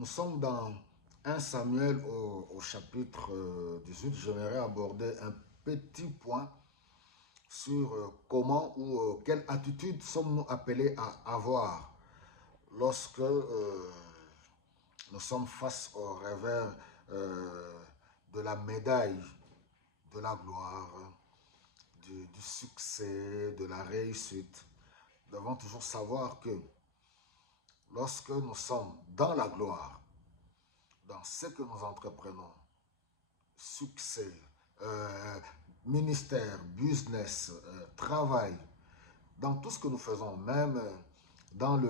Nous sommes dans 1 Samuel au chapitre 18. J'aimerais aborder un petit point sur comment ou quelle attitude sommes-nous appelés à avoir lorsque nous sommes face au revers de la médaille, de la gloire, du succès, de la réussite. Nous devons toujours savoir que lorsque nous sommes dans la gloire, dans ce que nous entreprenons, succès, ministère, business, travail, dans tout ce que nous faisons, même dans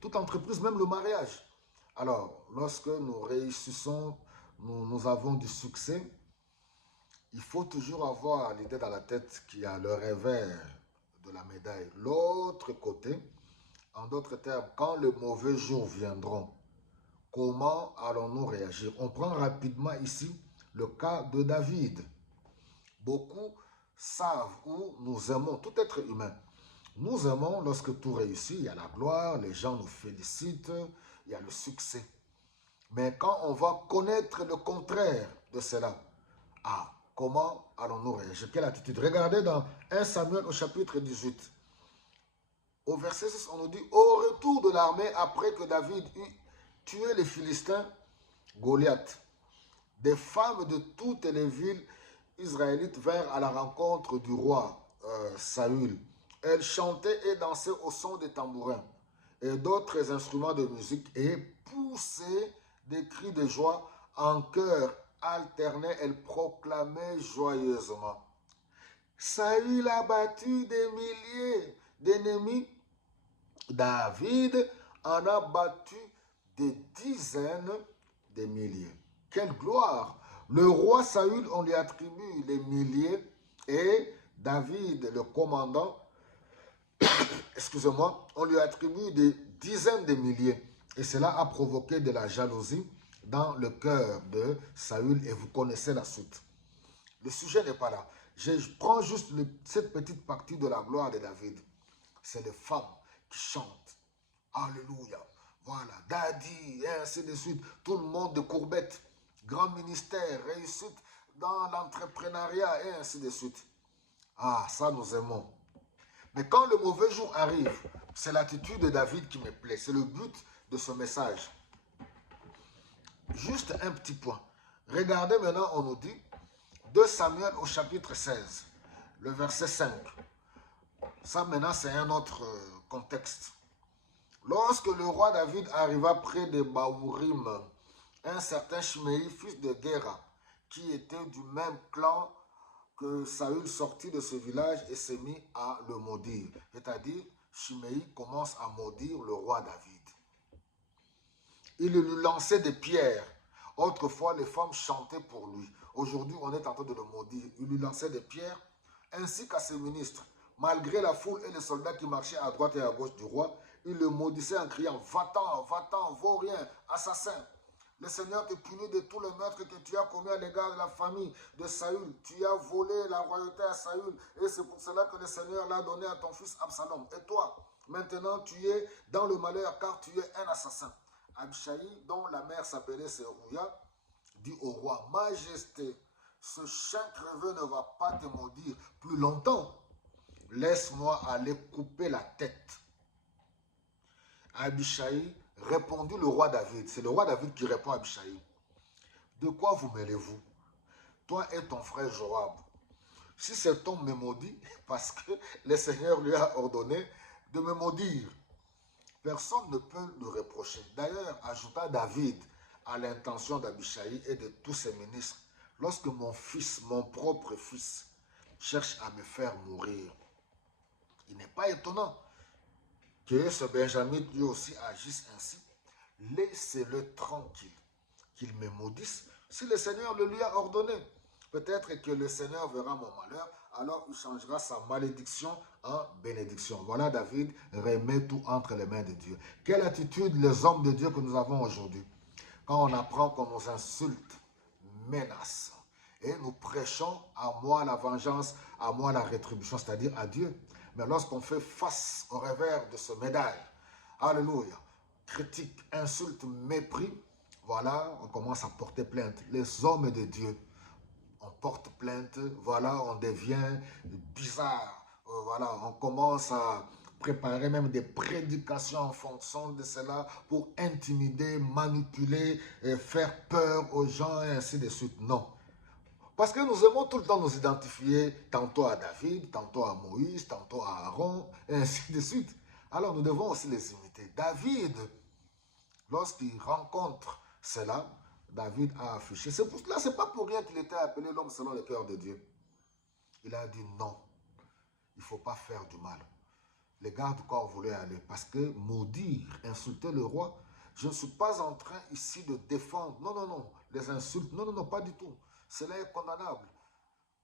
toute entreprise, même le mariage. Alors, lorsque nous réussissons, nous avons du succès, il faut toujours avoir l'idée dans la tête qu'il y a le revers de la médaille. L'autre côté, en d'autres termes, quand les mauvais jours viendront, comment allons-nous réagir? On prend rapidement ici le cas de David. Beaucoup savent où nous aimons, tout être humain. Nous aimons lorsque tout réussit, il y a la gloire, les gens nous félicitent, il y a le succès. Mais quand on va connaître le contraire de cela, comment allons-nous réagir? Quelle attitude? Regardez dans 1 Samuel au chapitre 18. Au verset 6, on nous dit, au retour de l'armée, après que David eut tué les Philistins, Goliath, des femmes de toutes les villes israélites vinrent à la rencontre du roi Saül. Elles chantaient et dansaient au son des tambourins et d'autres instruments de musique et poussaient des cris de joie en chœur alterné. Elles proclamaient joyeusement. Saül a battu des milliers d'ennemis. David en a battu des dizaines de milliers. Quelle gloire! Le roi Saül, on lui attribue les milliers et David, le commandant, excusez-moi, on lui attribue des dizaines de milliers. Et cela a provoqué de la jalousie dans le cœur de Saül et vous connaissez la suite. Le sujet n'est pas là. Je prends juste cette petite partie de la gloire de David. C'est les femmes qui chantent. Alléluia. Voilà, Daddy, et ainsi de suite. Tout le monde de courbette. Grand ministère, réussite dans l'entrepreneuriat, et ainsi de suite. Ça nous aimons. Mais quand le mauvais jour arrive, c'est l'attitude de David qui me plaît. C'est le but de ce message. Juste un petit point. Regardez maintenant, on nous dit, 2 Samuel au chapitre 16, le verset 5. Ça maintenant, c'est un autre contexte. Lorsque le roi David arriva près de Baourim, un certain Shimei, fils de Gera, qui était du même clan que Saül, sortit de ce village et s'est mis à le maudire. C'est-à-dire, Shimei commence à maudire le roi David. Il lui lançait des pierres. Autrefois, les femmes chantaient pour lui. Aujourd'hui, on est en train de le maudire. Il lui lançait des pierres, ainsi qu'à ses ministres. Malgré la foule et les soldats qui marchaient à droite et à gauche du roi, il le maudissait en criant, va-t'en, vaurien, assassin. Le Seigneur te punit de tous les meurtres que tu as commis à l'égard de la famille de Saül. Tu as volé la royauté à Saül et c'est pour cela que le Seigneur l'a donné à ton fils Absalom. Et toi, maintenant tu es dans le malheur car tu es un assassin. Abishai, dont la mère s'appelait Serouya, dit au roi, Majesté, ce chien crevé ne va pas te maudire plus longtemps. Laisse-moi aller couper la tête. Abishai répondit le roi David. C'est le roi David qui répond à Abishai. De quoi vous mêlez-vous? Toi et ton frère Joab. Si cet homme me maudit, parce que le Seigneur lui a ordonné de me maudire, personne ne peut le reprocher. D'ailleurs, ajouta David à l'intention d'Abishai et de tous ses ministres, lorsque mon fils, mon propre fils, cherche à me faire mourir, il n'est pas étonnant que ce Benjamin lui aussi agisse ainsi. Laissez-le tranquille, qu'il me maudisse si le Seigneur le lui a ordonné. Peut-être que le Seigneur verra mon malheur, alors il changera sa malédiction en bénédiction. Voilà, David remet tout entre les mains de Dieu. Quelle attitude les hommes de Dieu que nous avons aujourd'hui? Quand on apprend qu'on nous insulte, menace, et nous prêchons à moi la vengeance, à moi la rétribution, c'est-à-dire à Dieu. Mais lorsqu'on fait face au revers de ce médaille, alléluia, critique, insulte, mépris, voilà, on commence à porter plainte. Les hommes de Dieu, on porte plainte, voilà, on devient bizarre. Voilà, on commence à préparer même des prédications en fonction de cela pour intimider, manipuler, faire peur aux gens et ainsi de suite. Non. Parce que nous aimons tout le temps nous identifier tantôt à David, tantôt à Moïse, tantôt à Aaron, et ainsi de suite. Alors nous devons aussi les imiter. David, lorsqu'il rencontre cela, David a affiché. C'est pour cela, c'est pas pour rien qu'il était appelé l'homme selon le cœur de Dieu. Il a dit non, il ne faut pas faire du mal. Les gardes-corps voulaient aller parce que maudire, insulter le roi, je ne suis pas en train ici de défendre. Non, non, non, les insultes, non, non, non, pas du tout. Cela est condamnable.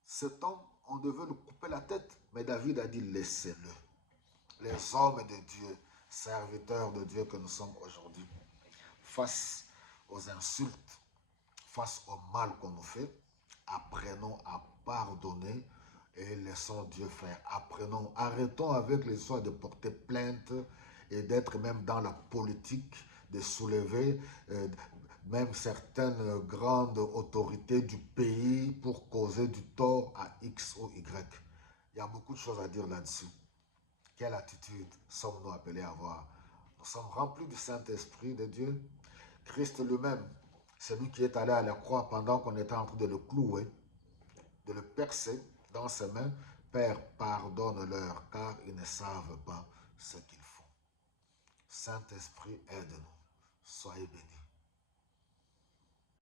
Cet homme, on devait lui couper la tête. Mais David a dit, laissez-le. Les hommes de Dieu, serviteurs de Dieu que nous sommes aujourd'hui, face aux insultes, face au mal qu'on nous fait, apprenons à pardonner et laissons Dieu faire. Apprenons, arrêtons avec les histoires de porter plainte et d'être même dans la politique, de soulever même certaines grandes autorités du pays pour causer du tort à X ou Y. Il y a beaucoup de choses à dire là-dessus. Quelle attitude sommes-nous appelés à avoir? Nous sommes remplis du Saint-Esprit de Dieu. Christ lui-même, c'est lui qui est allé à la croix pendant qu'on était en train de le clouer, de le percer dans ses mains. Père, pardonne-leur, car ils ne savent pas ce qu'ils font. Saint-Esprit, aide-nous. Soyez bénis.